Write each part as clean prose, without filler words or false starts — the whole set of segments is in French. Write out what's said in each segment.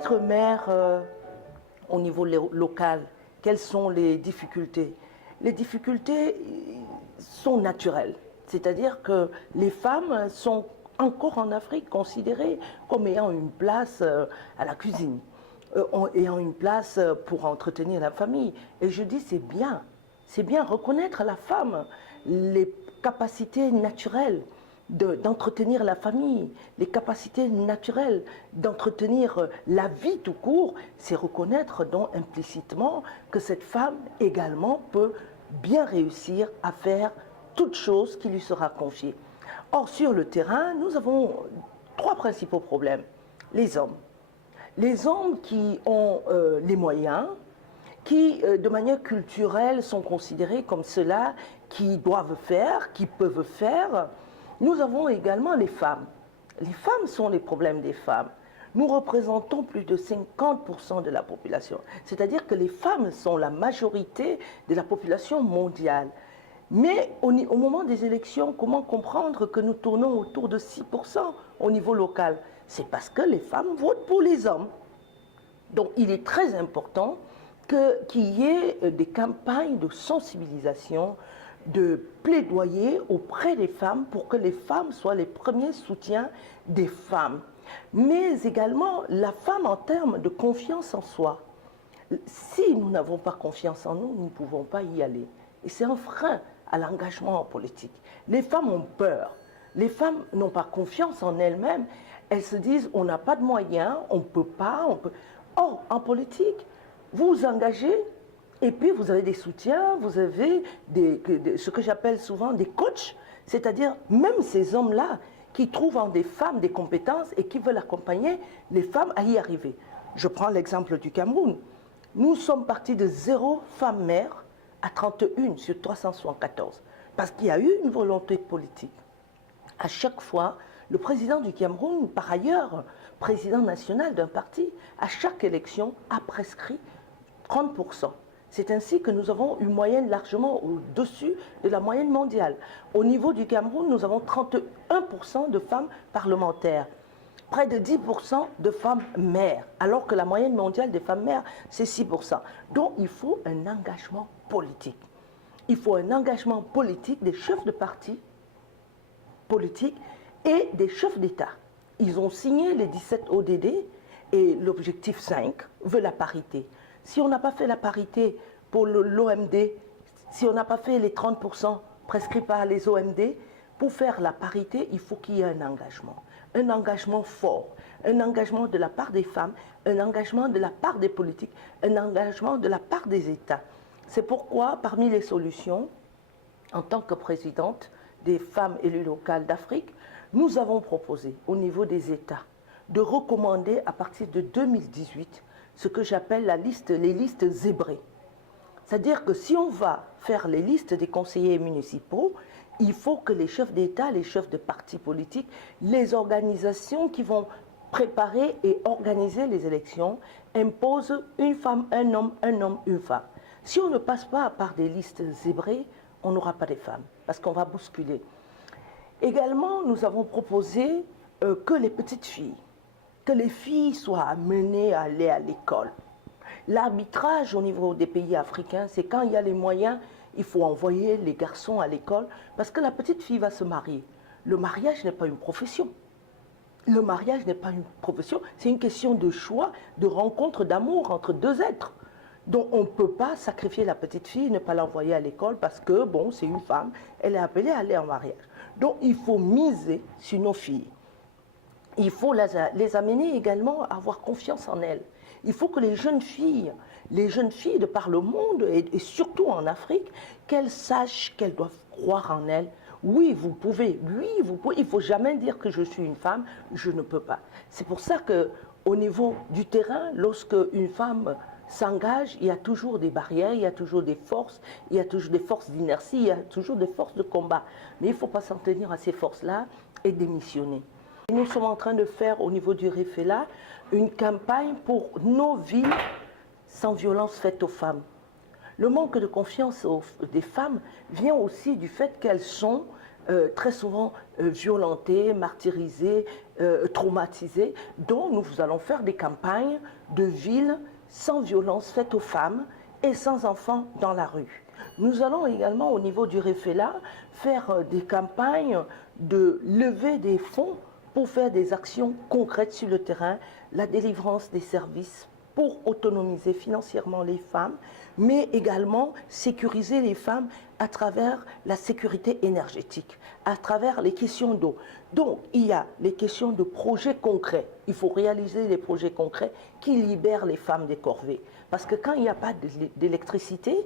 Être mère au niveau local, quelles sont les difficultés? Les difficultés sont naturelles, c'est-à-dire que les femmes sont encore en Afrique considérées comme ayant une place à la cuisine, ayant une place pour entretenir la famille. Et je dis c'est bien reconnaître à la femme les capacités naturelles d'entretenir la famille, les capacités naturelles d'entretenir la vie tout court, c'est reconnaître donc implicitement que cette femme également peut bien réussir à faire toute chose qui lui sera confiée. Or, sur le terrain, nous avons trois principaux problèmes. Les hommes. Les hommes qui ont les moyens, qui, de manière culturelle, sont considérés comme ceux-là qui doivent faire, qui peuvent faire. Nous avons également les femmes. Les femmes sont les problèmes des femmes. Nous représentons plus de 50% de la population. C'est-à-dire que les femmes sont la majorité de la population mondiale. Mais au moment des élections, comment comprendre que nous tournons autour de 6% au niveau local? C'est parce que les femmes votent pour les hommes. Donc il est très important qu'il y ait des campagnes de sensibilisation, de plaidoyer auprès des femmes pour que les femmes soient les premiers soutiens des femmes. Mais également la femme en termes de confiance en soi. Si nous n'avons pas confiance en nous, nous ne pouvons pas y aller. Et c'est un frein à l'engagement politique. Les femmes ont peur. Les femmes n'ont pas confiance en elles-mêmes. Elles se disent, on n'a pas de moyens, on ne peut pas, on peut... Or, en politique, vous vous engagez, et puis vous avez des soutiens, vous avez ce que j'appelle souvent des coachs, c'est-à-dire même ces hommes-là qui trouvent en des femmes des compétences et qui veulent accompagner les femmes à y arriver. Je prends l'exemple du Cameroun. Nous sommes partis de 0 femme mère à 31 sur 374, parce qu'il y a eu une volonté politique. À chaque fois, le président du Cameroun, par ailleurs, président national d'un parti, à chaque élection a prescrit 30%. C'est ainsi que nous avons une moyenne largement au-dessus de la moyenne mondiale. Au niveau du Cameroun, nous avons 31% de femmes parlementaires, près de 10% de femmes mères, alors que la moyenne mondiale des femmes mères, c'est 6%. Donc il faut un engagement politique. Il faut un engagement politique des chefs de parti politiques et des chefs d'État. Ils ont signé les 17 ODD et l'objectif 5 veut la parité. Si on n'a pas fait la parité pour l'OMD, si on n'a pas fait les 30% prescrits par les OMD, pour faire la parité, il faut qu'il y ait un engagement fort, un engagement de la part des femmes, un engagement de la part des politiques, un engagement de la part des États. C'est pourquoi, parmi les solutions, en tant que présidente des femmes élues locales d'Afrique, nous avons proposé au niveau des États de recommander à partir de 2018 ce que j'appelle les listes zébrées. C'est-à-dire que si on va faire les listes des conseillers municipaux, il faut que les chefs d'État, les chefs de partis politiques, les organisations qui vont préparer et organiser les élections imposent une femme, un homme, une femme. Si on ne passe pas par des listes zébrées, on n'aura pas de femmes, parce qu'on va bousculer. Également, nous avons proposé que les petites filles, que les filles soient amenées à aller à l'école. L'arbitrage au niveau des pays africains, c'est quand il y a les moyens, il faut envoyer les garçons à l'école, parce que la petite fille va se marier. Le mariage n'est pas une profession. Le mariage n'est pas une profession, c'est une question de choix, de rencontre, d'amour entre deux êtres. Donc on ne peut pas sacrifier la petite fille et ne pas l'envoyer à l'école parce que, bon, c'est une femme, elle est appelée à aller en mariage. Donc il faut miser sur nos filles. Il faut les amener également à avoir confiance en elles. Il faut que les jeunes filles de par le monde et surtout en Afrique, qu'elles sachent qu'elles doivent croire en elles. Oui, vous pouvez. Il ne faut jamais dire que je suis une femme, je ne peux pas. C'est pour ça qu'au niveau du terrain, lorsque une femme s'engage, il y a toujours des barrières, il y a toujours des forces, il y a toujours des forces d'inertie, il y a toujours des forces de combat. Mais il ne faut pas s'en tenir à ces forces-là et démissionner. Nous sommes en train de faire au niveau du REFELA une campagne pour nos villes sans violence faite aux femmes. Le manque de confiance des femmes vient aussi du fait qu'elles sont très souvent violentées, martyrisées, traumatisées, dont nous allons faire des campagnes de villes sans violence faite aux femmes et sans enfants dans la rue. Nous allons également, au niveau du REFELA, faire des campagnes de lever des fonds pour faire des actions concrètes sur le terrain, la délivrance des services pour autonomiser financièrement les femmes, mais également sécuriser les femmes à travers la sécurité énergétique, à travers les questions d'eau. Donc, il y a les questions de projets concrets. Il faut réaliser les projets concrets qui libèrent les femmes des corvées. Parce que quand il n'y a pas d'électricité,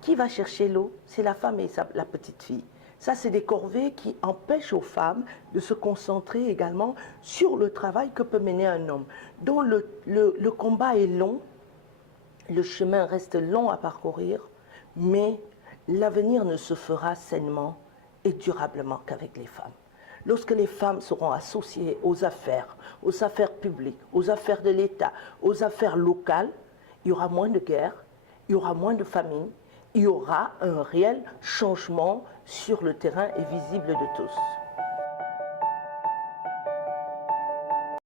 qui va chercher l'eau? C'est la femme et la petite fille. Ça, c'est des corvées qui empêchent aux femmes de se concentrer également sur le travail que peut mener un homme. Donc le combat est long, le chemin reste long à parcourir, mais l'avenir ne se fera sainement et durablement qu'avec les femmes. Lorsque les femmes seront associées aux affaires publiques, aux affaires de l'État, aux affaires locales, il y aura moins de guerres, il y aura moins de famine, il y aura un réel changement sur le terrain et visible de tous.